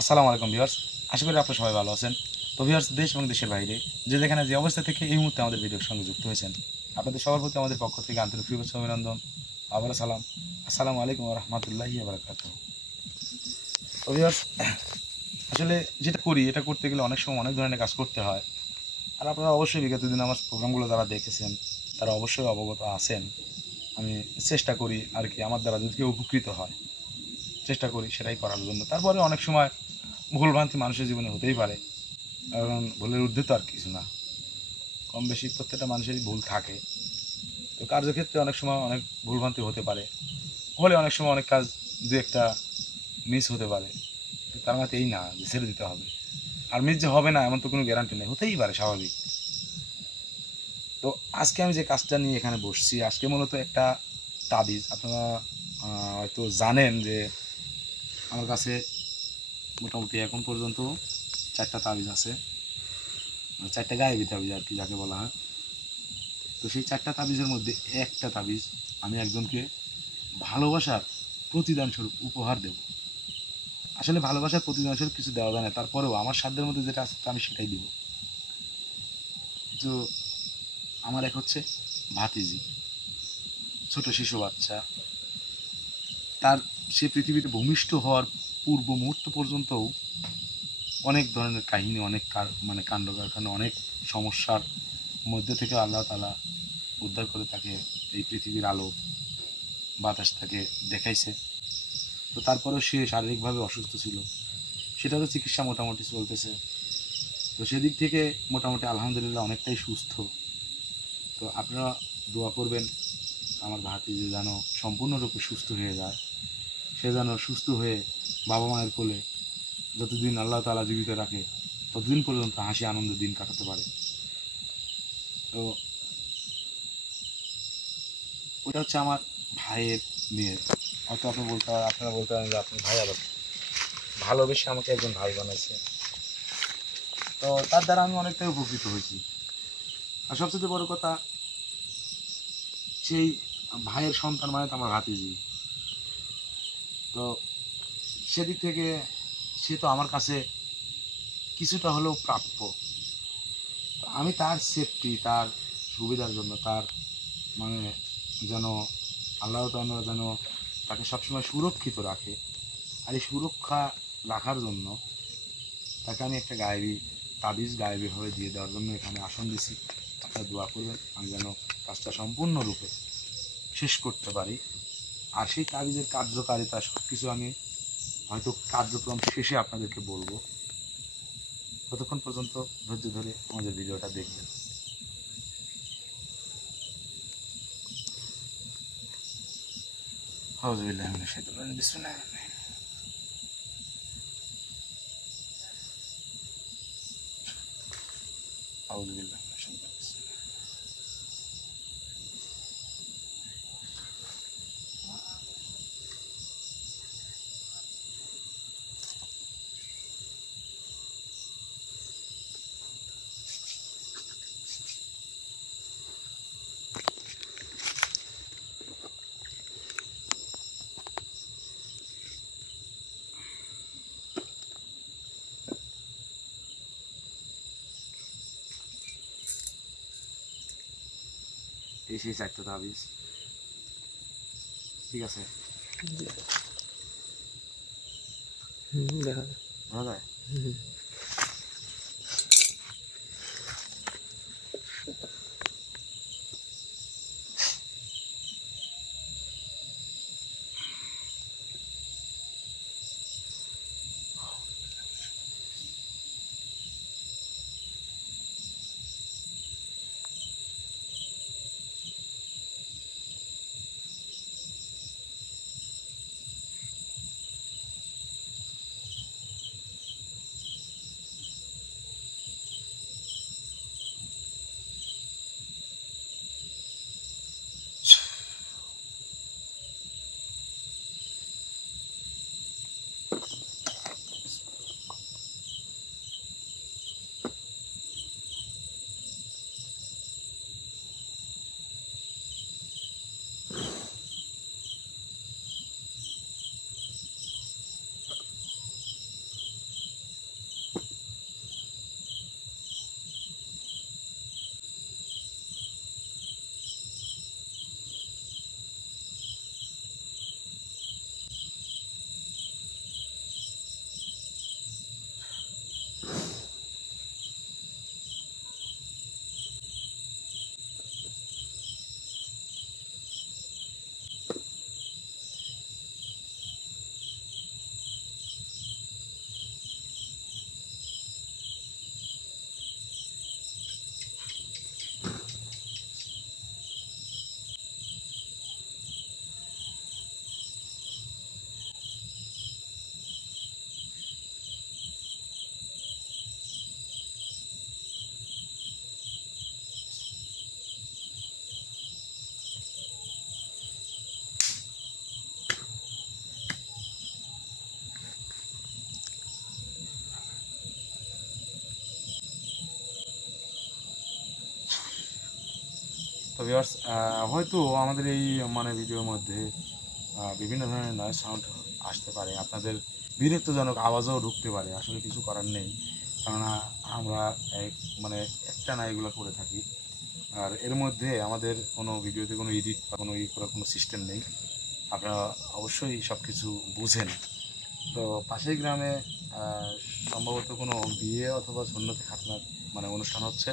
আসসালামু আলাইকুম ভিউয়ার্স, আশা করি আপনারা সবাই ভালো আছেন। তো ভিউয়ার্স, দেশ এবং দেশের বাইরে যে যেখানে যে অবস্থা থেকে এই মুহূর্তে আমাদের ভিডিওর সঙ্গে যুক্ত হয়েছেন, আপনাদের সবার প্রতি আমাদের পক্ষ থেকে আন্তরিক শুভেচ্ছা অভিনন্দন। আবার সালাম, আসসালামু আলাইকুম ওয়া রাহমাতুল্লাহি ওয়া বারাকাতুহু। তো ভিউয়ার্স, আসলে যেটা করি এটা করতে গেলে অনেক সময় অনেক ধরনের কাজ করতে হয়। আর আপনারা অবশ্যই বিগত দিন আমার প্রোগ্রামগুলো যারা দেখেছেন তারা অবশ্যই অবগত আছেন। আমি চেষ্টা করি আর কি, আমার দ্বারা যদি কেউ উপকৃত হয় চেষ্টা করি সেটাই করার জন্য। তারপরে অনেক সময় ভুলভ্রান্তি মানুষের জীবনে হতেই পারে, কারণ ভুলের ঊর্ধ্বে তো আর কিছু না। কম বেশি প্রত্যেকটা মানুষেরই ভুল থাকে। তো কার্যক্ষেত্রে অনেক সময় অনেক ভুলভ্রান্তি হতে পারে, হলে অনেক সময় অনেক কাজ দু একটা মিস হতে পারে। তার মানে এই না যে ছেড়ে দিতে হবে, আর মিস যে হবে না এমন তো কোনো গ্যারান্টি নেই, হতেই পারে, স্বাভাবিক। তো আজকে আমি যে কাজটা নিয়ে এখানে বসছি, আজকে মূলত একটা তাবিজ। আপনারা হয়তো জানেন যে আমার কাছে মোটামুটি এখন পর্যন্ত 4টা তাবিজ আছে, 4টা গায়েবী তাবিজ আর কি যাকে বলা হয়। তো সেই 4টা তাবিজের মধ্যে একটা তাবিজ আমি একজনকে ভালোবাসার প্রতিদান স্বরূপ উপহার দেব। আসলে ভালোবাসার প্রতিদান স্বরূপ কিছু দেওয়া যায় না, তারপরেও আমার সাধ্যের মধ্যে যেটা আছে আমি সেটাই দিব। তো আমার এক হচ্ছে ভাতিজি, ছোট শিশু বাচ্চা। তার সে পৃথিবীতে ভূমিষ্ঠ হওয়ার পূর্ব মুহূর্ত পর্যন্তও অনেক ধরনের কাহিনী, অনেক কাণ্ড কারখানা, অনেক সমস্যার মধ্যে থেকে আল্লাহ তাআলা উদ্ধার করে তাকে এই পৃথিবীর আলো বাতাস তাকে দেখাইছে। তো তারপরেও সে শারীরিকভাবে অসুস্থ ছিল, সেটারও চিকিৎসা মোটামুটি চলতেছে। তো সেদিক থেকে মোটামুটি আলহামদুলিল্লাহ অনেকটাই সুস্থ। তো আপনারা দোয়া করবেন আমার ভাতিজি যেন সম্পূর্ণরূপে সুস্থ হয়ে যায়, সে যেন সুস্থ হয়ে বাবা মায়ের কোলে যতদিন আল্লাহ তাআলা জীবিত রাখে ততদিন পর্যন্ত হাসি আনন্দের দিন কাটাতে পারে। তো ওটা হচ্ছে আমার ভাইয়ের মেয়ে। হয়তো আপনারা বলতে পারেন যে আপনি ভাই, আবার ভালোবেসে আমাকে একজন ভাই বানাইছে। তো তার দ্বারা আমি অনেকটাই উপকৃত হয়েছি। আর সবচেয়ে বড় কথা, সেই ভাইয়ের সন্তান মানে তো আমার ভাতিজি। তো সেদিক থেকে সে তো আমার কাছে কিছুটা হলেও প্রাপ্য। তো আমি তার সেফটি, তার সুবিধার জন্য, তার মানে যেন আল্লাহ তাআলা যেন তাকে সবসময় সুরক্ষিত রাখে, আর এই সুরক্ষা রাখার জন্য তাকে আমি একটা তাবিজ গায়েবীভাবে দিয়ে দেওয়ার জন্য এখানে আসন দিছি। আপনারা দোয়া করবেন আমি যেন কাজটা সম্পূর্ণরূপে শেষ করতে পারি। আর সেই তাবিজের কার্যকারিতা সব কিছু আমি হয়তো কার্যক্রম শেষে আপনাদেরকে বলবো। ততক্ষণ পর্যন্ত ধৈর্য ধরে আমাদের ভিডিওটা দেখবেন। আউযুবিল্লাহি মিনাশ শাইতানির রাজিম, বিসমিল্লাহির রহমানির রহিম। আউযুবিল্লাহি মিনাশ শাইতানির রাজিম। এই সেই 4টা তাবিজ, ঠিক আছে? দেখা বোঝা যায়? তো ভিউয়ার্স, হয়তো আমাদের এই মানে ভিডিওর মধ্যে বিভিন্ন ধরনের নয়েজ সাউন্ড আসতে পারে, আপনাদের বিরক্তজনক আওয়াজও ঢুকতে পারে। আসলে কিছু করার নেই, কেননা আমরা মানে একটা না এগুলো করে থাকি। আর এর মধ্যে আমাদের কোনো ভিডিওতে কোনো এডিট বা কোনো করার কোনো সিস্টেম নেই, আপনারা অবশ্যই সব কিছু বুঝেন। তো পাশের গ্রামে সম্ভবত কোনো বিয়ে অথবা সুন্নতে খাতনার মানে অনুষ্ঠান হচ্ছে,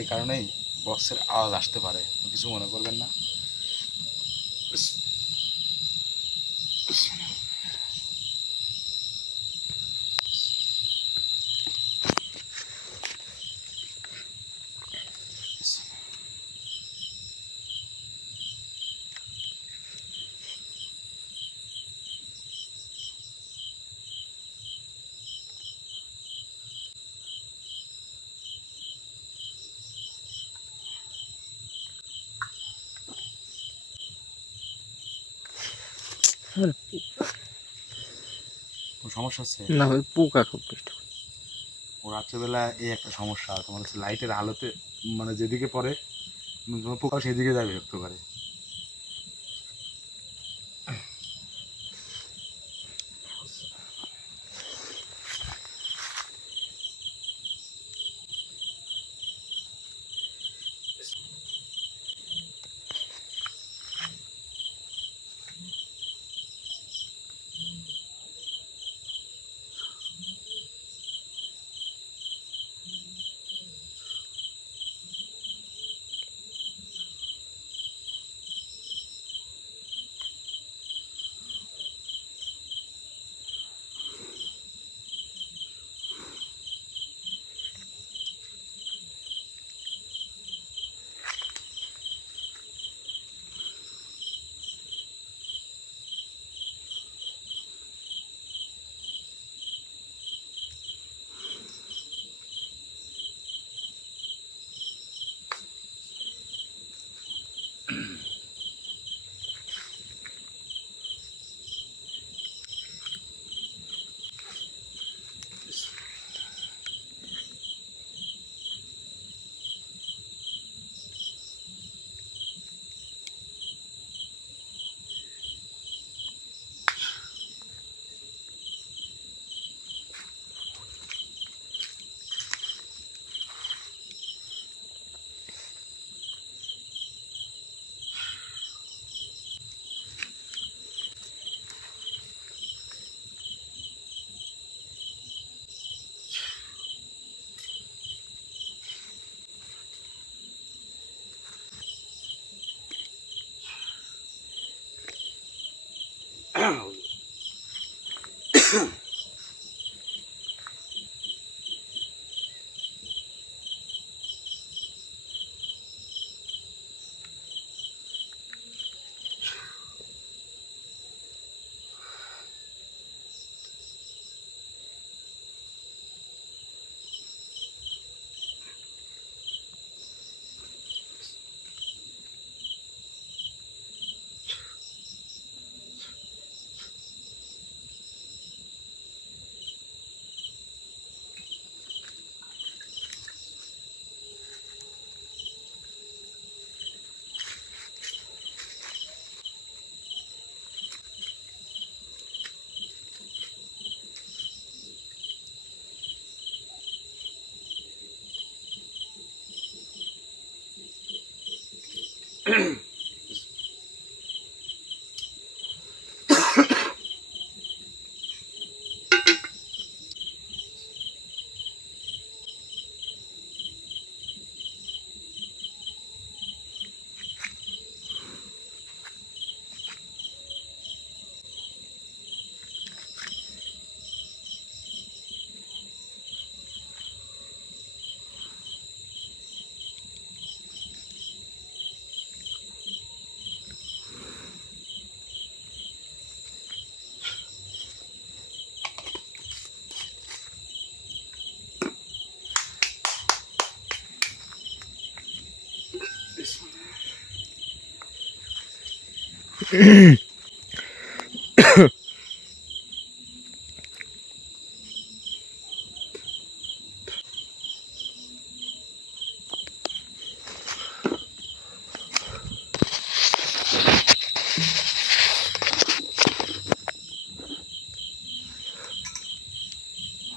এই কারণেই বক্সের আওয়াজ আসতে পারে, কিছু মনে করবেন না। কোনো সমস্যা হচ্ছে? না ভাই, পোকা খুব কষ্ট। ও রাত্রেবেলা এই একটা সমস্যা, তোমার হচ্ছে লাইটের আলোতে মানে যেদিকে পড়ে পোকা সেদিকে যায় বিরক্ত করে।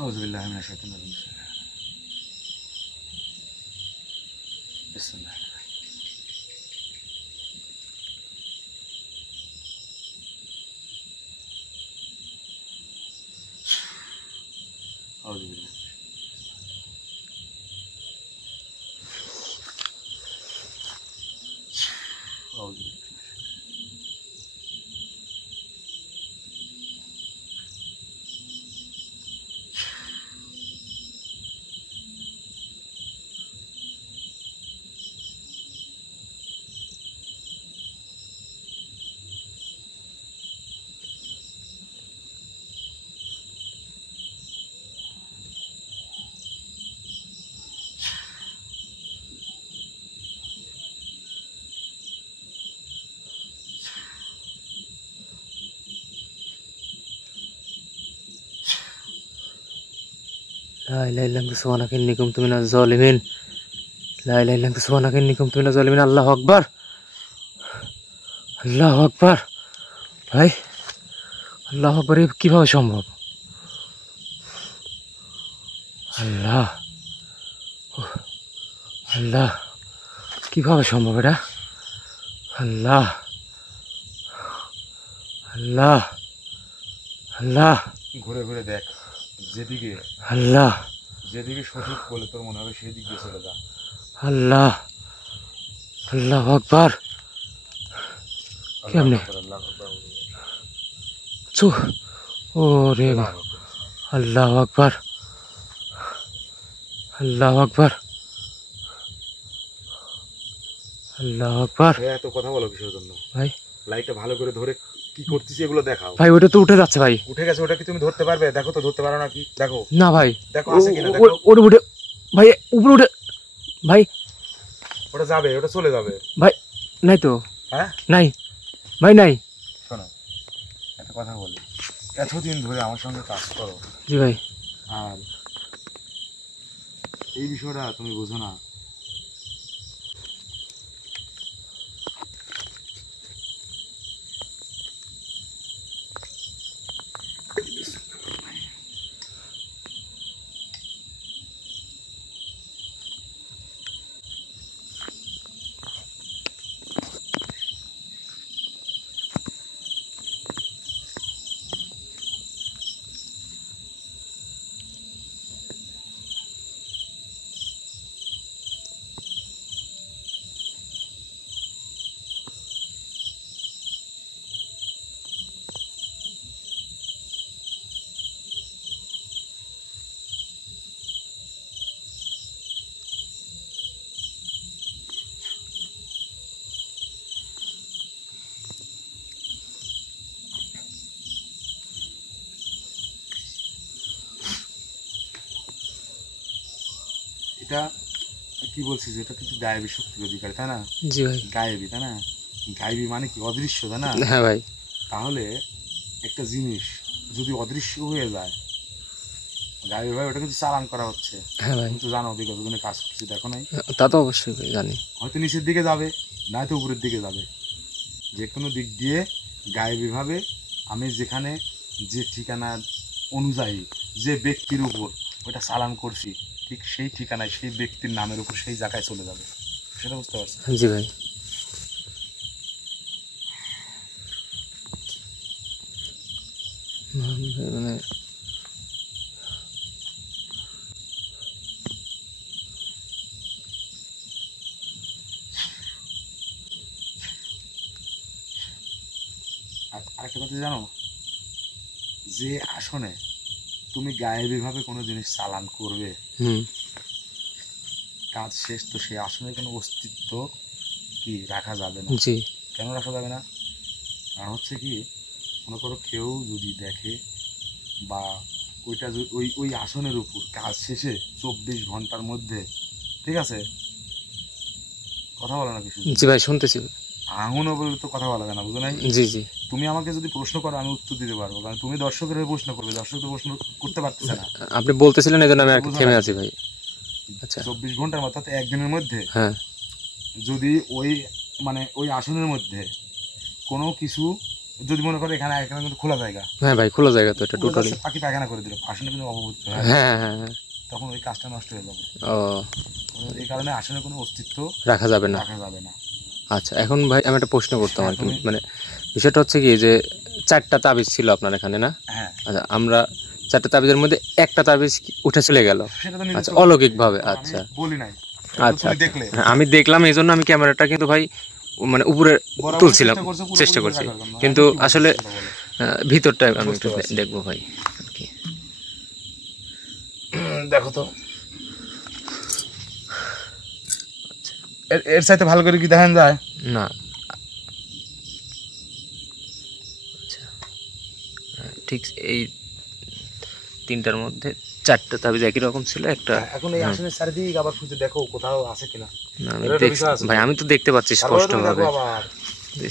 আউযুবিল্লাহি মিনাশ শাইতানির রাজিম। বিসমিল্লাহ। আউযুবিল্লাহ। আউযুবিল্লাহ। লা ইলাহা ইল্লা আনতা সুবহানাকা ইন্নী কুনতু মিনাজ জালিমিন। লা ইলাহা ইল্লা আনতা সুবহানাকা ইন্নী কুনতু মিনাজ জালিমিন। আল্লাহু আকবার, আল্লাহু আকবার। ভাই আল্লাহু আকবার, কিভাবে সম্ভব? আল্লাহ, আল্লাহ, কিভাবে সম্ভব এটা? আল্লাহ, আল্লাহ, আল্লাহ, ঘুরে ঘুরে দেখ, যেদিকে আল্লাহ, যেদিকে সঠিক বলে তোর মনে হবে সেই দিক দিয়ে চলে যা। আল্লাহ, আল্লাহু আকবার। কেমনে? আল্লাহু আকবার। চুপ। ও রে, আল্লাহু আকবার, আল্লাহু আকবার, আল্লাহু আকবার। এত কথা বলো কিসের জন্য ভাই? লাইটটা ভালো করে ধরে কি করতেছি এগুলো দেখাও। ভাই ওটা তো উঠে যাচ্ছে ভাই। উঠে গেছে, ওটা কি তুমি ধরতে পারবে? দেখো তো, ধরতে পারো নাকি? দেখো না ভাই, দেখো আছে কিনা দেখো। ওটা উঠে, ভাই উপরে উঠে, ভাই ওটা যাবে, ওটা চলে যাবে। ভাই নাই তো। হ্যাঁ নাই ভাই, নাই। শোনো, একটা কথা বলি, এতদিন ধরে আমার সঙ্গে কাজ করো, জি ভাই। আর এই বিষয়টা তুমি বোঝো না। এটা কি বলছিস, এটা কিন্তু গায়েবী শক্তির অধিকারী, তাই না? জি ভাই। গায়েবী, তাই না? গায়েবী মানে কি? অদৃশ্য, তাই না? হ্যাঁ ভাই। তাহলে একটা জিনিস যদি অদৃশ্য হয়ে যায়, গায়েবী ভাই, ওটা কিন্তু চালান করা হচ্ছে। হ্যাঁ ভাই, তুমি তো জানো, বিগত দিনে কাজ করছি, দেখো নাই? তা তো অবশ্যই ভাই জানি। হয়তো নিচের দিকে যাবে, নয়তো উপরের দিকে যাবে, যে কোনো দিক দিয়ে গায়েবীভাবে আমি যেখানে যে ঠিকানা অনুযায়ী যে ব্যক্তির উপর ওটা চালান করছি, ঠিক সেই ঠিকানায় সেই ব্যক্তির নামের উপর সেই জায়গায় চলে যাবে। সেটা বুঝতে পারছি। জি ভাই। মানে আর আরেকটা কথা জানো, যে আসনে তুমি গায়েবীভাবে কোনো জিনিস চালান করবে, কাজ শেষ তো সেই আসনের কোনো অস্তিত্ব কি রাখা যাবে না। জি। কেন রাখা যাবে না? কারণ হচ্ছে কি, মনে করো কেউ যদি দেখে বা ওইটা ওই ওই আসনের উপর কাজ শেষে 24 ঘন্টার মধ্যে, ঠিক আছে, কথা বলো না কিছু? জি ভাই, শুনতেছি। আঙুনও বলে তো কথা বলা যায় না, বুঝো নাই? জি জি। তুমি আমাকে যদি প্রশ্ন করো আমি উত্তর দিতে পারবো, কারণ তুমি দর্শকের হয়ে প্রশ্ন করবে, দর্শক তো প্রশ্ন করতে পারতেছে না। আপনি বলতেছিলেন এই জন্য আমি আর কি থেমে আছি ভাই। আচ্ছা। 24 ঘন্টার অর্থাৎ একদিনের মধ্যে হ্যাঁ। যদি ওই মানে ওই আসনের মধ্যে কোনো কিছু যদি মনে করো এখানে এখানে কিন্তু খোলা জায়গা, হ্যাঁ ভাই খোলা জায়গা তো এটা টোটালি। পাখি পায়খানা করে দিল, আসনে কিন্তু অপবিত্র হয়, হ্যাঁ হ্যাঁ হ্যাঁ। তখন ওই কাজটা নষ্ট হয়ে যাবে। ও এই কারণে আসনে কোনো অস্তিত্ব রাখা যাবে না। রাখা যাবে না। আচ্ছা এখন ভাই আমি একটা প্রশ্ন করতাম আর কি, তুমি- মানে বিষয়টা হচ্ছে কি যে 4টা তাবিজ ছিল আপনার এখানে না? হ্যাঁ আচ্ছা আমরা 4টা তাবিজের মধ্যে একটা তাবিজ উঠে চলে গেল, সেটা তো আচ্ছা অলৌকিক ভাবে। আমি আচ্ছা বলি নাই, আচ্ছা তুমি দেখলে হ্যাঁ, আমি দেখলাম এই জন্য আমি ক্যামেরাটা কিন্তু ভাই মানে উপরে বরাবর তুলছিলাম, পুরোপুরি চেষ্টা করে করছি, রাখার জন্য। কিন্তু এখন কি বলছো আসলে সেটা বলো। ভিতরটা আমি বুঝতে একটু পারছি। দেখবো ভাই আর কি। দেখো তো এর সাথে ভালো করে কি দেখেন যায়? না আচ্ছা ঠিক এই 3টার মধ্যে 4টা তাবিজ একই রকম ছিল, একটা এখন এই আসনের চারিদিক আবার খুঁজে দেখো কোথাও আছে কিনা। না, আমি এর একটা দেখছি বিষয় আছে। ভাই, আমি তো দেখতে পাচ্ছি তারপরে তুমি স্পষ্টভাবে, দেখো আবার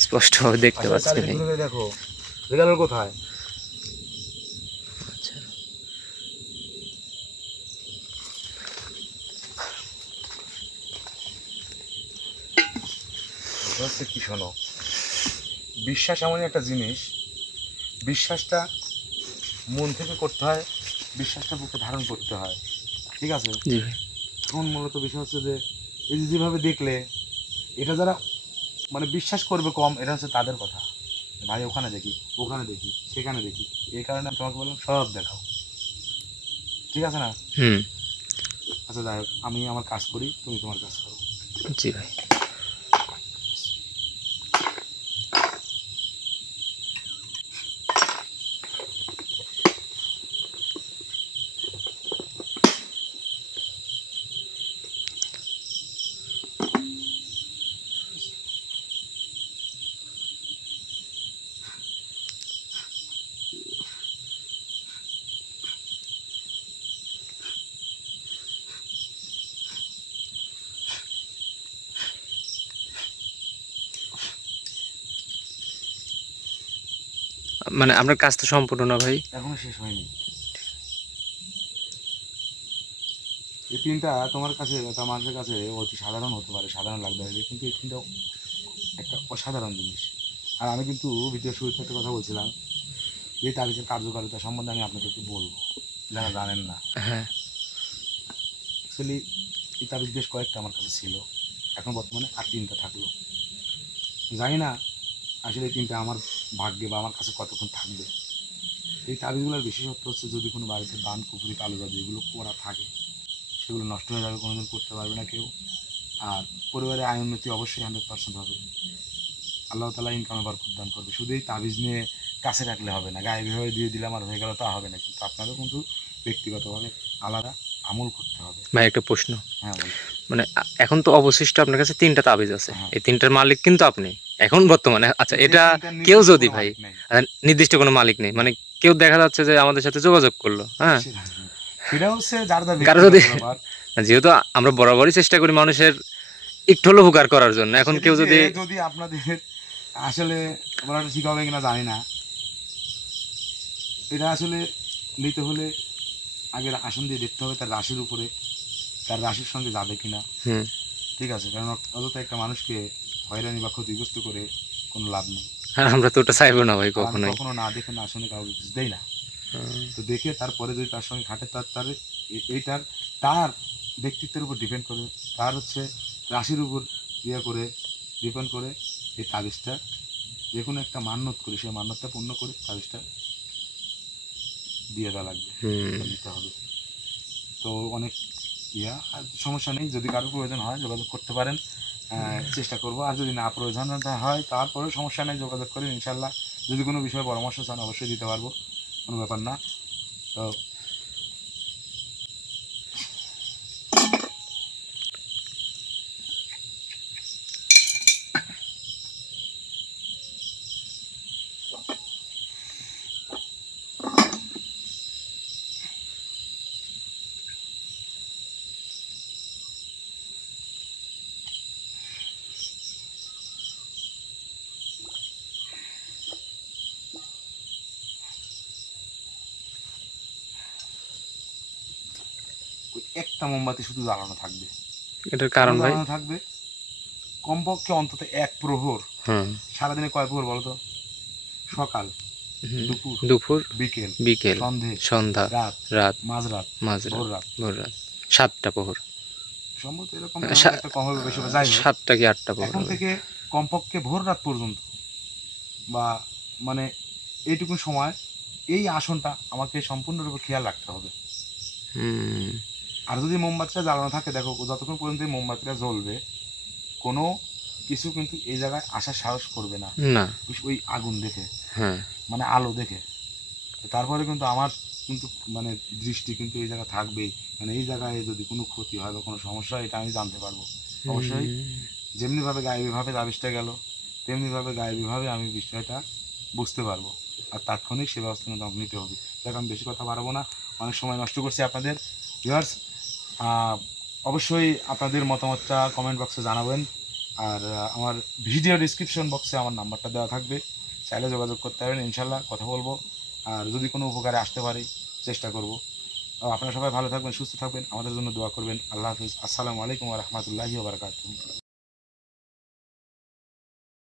স্পষ্টভাবে দেখতে আসনের পাচ্ছি চারিদিক ভাই। ঘুরে ঘুরে দেখো, গেল কোথায়? আচ্ছা হচ্ছে কি শোনো, বিশ্বাস এমনই একটা জিনিস, বিশ্বাসটা মন থেকে করতে হয়, বিশ্বাসটা বুকে ধারণ করতে হয়, ঠিক আছে? জি ভাই। এখন মূলত বিষয় হচ্ছে যে এই যে যেভাবে দেখলে এটা যারা মানে বিশ্বাস করবে কম, এটা হচ্ছে তাদের কথা। ভাই ওখানে দেখি, ওখানে দেখি, সেখানে দেখি, এই কারণে আমি তোমাকে বললাম সব দেখাও, ঠিক আছে না? হুম আচ্ছা যাই হোক, আমি আমার কাজ করি, তুমি তোমার কাজ করো। জি ভাই। মানে আপনার কাজ তো সম্পূর্ণ না ভাই? এখনো শেষ হয়নি। এই তিনটা তোমার কাছে বা মানুষের কাছে অতি সাধারণ হতে পারে, সাধারণ লাগতে পারে, কিন্তু এই তিনটা একটা অসাধারণ জিনিস। আর আমি কিন্তু ভিডিও শুরুতে একটা কথা বলছিলাম, এই তাবিজের কার্যকারিতা সম্বন্ধে আমি আপনাকে একটু বলবো, যারা জানেন না। হ্যাঁ অ্যাকচুয়ালি এই তাবিজ বেশ কয়েকটা আমার কাছে ছিল, এখন বর্তমানে আর 3টা থাকলো। জানি না আসলে এই 3টা আমার ভাগ্যে বা আমার কাছে কতক্ষণ থাকবে। এই তাবিজগুলোর বিশেষত্ব হচ্ছে যদি কোনো বাড়িতে বান পুকুরি কালো জাদু এগুলো করা থাকে, সেগুলো নষ্ট হয়ে যাবে, কোনোদিন করতে পারবে না কেউ। আর পরিবারে আয় উন্নতি অবশ্যই 100% হবে। আল্লাহ তালা ইনকামে বরকত দান করবে। শুধু এই তাবিজ নিয়ে কাছে রাখলে হবে না, গায়ে বিভাবে দিয়ে দিলাম আর হয়ে গেল তা হবে না, কিন্তু আপনারও কিন্তু ব্যক্তিগতভাবে আলাদা আমল করতে হবে। ভাই একটা প্রশ্ন, হ্যাঁ বল। মানে এখন তো অবশিষ্ট আপনার কাছে 3টা তাবিজ আছে, হ্যাঁ। এই 3টার মালিক কিন্তু আপনি এখন বর্তমানে। আচ্ছা এটা এই তিনটার কেউ নির্দিষ্ট যদি কোনো ভাই মালিক নেই। নির্দিষ্ট কোনো মালিক নেই, মানে কেউ দেখা যাচ্ছে যে আমাদের সাথে যোগাযোগ করলো, হ্যাঁ সেটা হচ্ছে যার যার কারো যদি ব্যক্তিগত ব্যাপার। যেহেতু আমরা বরাবরই চেষ্টা করি মানুষের একটু হলেও উপকার করার জন্য, এখন কেউ যদি যদি আপনাদের আসলে বলাটা ঠিক হবে কিনা জানি না, এটা আসলে নিতে হলে আগে আসন দিয়ে দেখতে হবে তার রাশির উপরে, তার রাশির সঙ্গে যাবে কিনা, হুম ঠিক আছে? কারণ অযথা একটা মানুষকে হয়রানি বা ক্ষতিগ্রস্ত করে কোনো লাভ নেই। আর আমরা তো ওটা চাইবো না ভাই আর আমি কখনোই। কখনো না দেখে না আসনে কাউকে কিছু দেই না। তো দেখে তারপরে যদি তার সঙ্গে খাটে, তার এইটার তার ব্যক্তিত্বের উপর ডিপেন্ড করে, তার হচ্ছে রাশির উপর ইয়ে করে ডিপেন্ড করে এই তাবিজটা, যে কোনো একটা মান্যত করি, সেই মান্যতটা পূর্ণ করে তাবিজটা দিয়ে দেওয়া লাগবে, নিতে হবে। তো অনেক আর সমস্যা নেই, যদি কারোর প্রয়োজন হয় যোগাযোগ করতে পারেন, চেষ্টা করব। আর যদি না প্রয়োজন হয় তারপরেও সমস্যা নেই, যোগাযোগ করেন ইনশাল্লাহ। যদি কোনো বিষয়ে পরামর্শ চান অবশ্যই দিতে পারবো, কোনো ব্যাপার না। তো একটা মোমবাতি শুধু জ্বালানো থাকবে, এটার কারণ ভাই? জ্বালানো থাকবে কমপক্ষে অন্তত 1 প্রহর। হুম সারাদিনে কয় প্রহর বলো তো? সকাল, হুম, দুপুর, দুপুর, বিকেল, বিকেল, সন্ধে, সন্ধ্যা, রাত, রাত, মাঝরাত, মাঝরাত, ভোর রাত। ভোররাত, ৭টা প্রহর। সম্ভবত এরকম সা- একটা কম হবে বেশি হবে, যাই হোক ৭টা কি ৮টা প্রহর এখন হবে। থেকে কমপক্ষে ভোর রাত পর্যন্ত বা মানে এইটুকু সময় এই আসনটা আমাকে সম্পূর্ণরূপে খেয়াল রাখতে হবে। হুম, আর যদি মোমবাতিটা জ্বালানো থাকে, দেখো যতক্ষণ পর্যন্ত এই মোমবাতিটা জ্বলবে কোনো কিছু কিন্তু এই জায়গায় আসার সাহস করবে না, না, ওই আগুন দেখে, হ্যাঁ, মানে আলো দেখে। তারপরে কিন্তু আমার কিন্তু মানে দৃষ্টি কিন্তু এই জায়গায় থাকবেই, মানে এই জায়গায় যদি কোনো ক্ষতি হয় বা কোনো সমস্যা হয় এটা আমি জানতে পারবো। অবশ্যই যেমনিভাবে গায়েবীভাবে তাবিজটা গেল তেমনিভাবে গায়েবীভাবে আমি বিষয়টা বুঝতে পারবো, আর তাৎক্ষণিক সে ব্যবস্থা কিন্তু আমাকে নিতে হবে। দেখ আমি বেশি কথা বাড়াবো না, অনেক সময় নষ্ট করছি আপনাদের ভিউয়ার্স। অবশ্যই আপনাদের মতামতটা কমেন্ট বক্সে জানাবেন, আর আমার ভিডিও ডিসক্রিপশন বক্সে আমার নাম্বারটা দেওয়া থাকবে, চাইলে যোগাযোগ করতে পারবেন, ইনশাল্লাহ কথা বলবো। আর যদি কোনো উপকারে আসতে পারি চেষ্টা করব। আপনারা সবাই ভালো থাকবেন, সুস্থ থাকবেন, আমাদের জন্য দোয়া করবেন। আল্লাহ হাফিজ। আসসালামু আলাইকুম ওয়া রাহমাতুল্লাহি ওয়া বারাকাতুহু।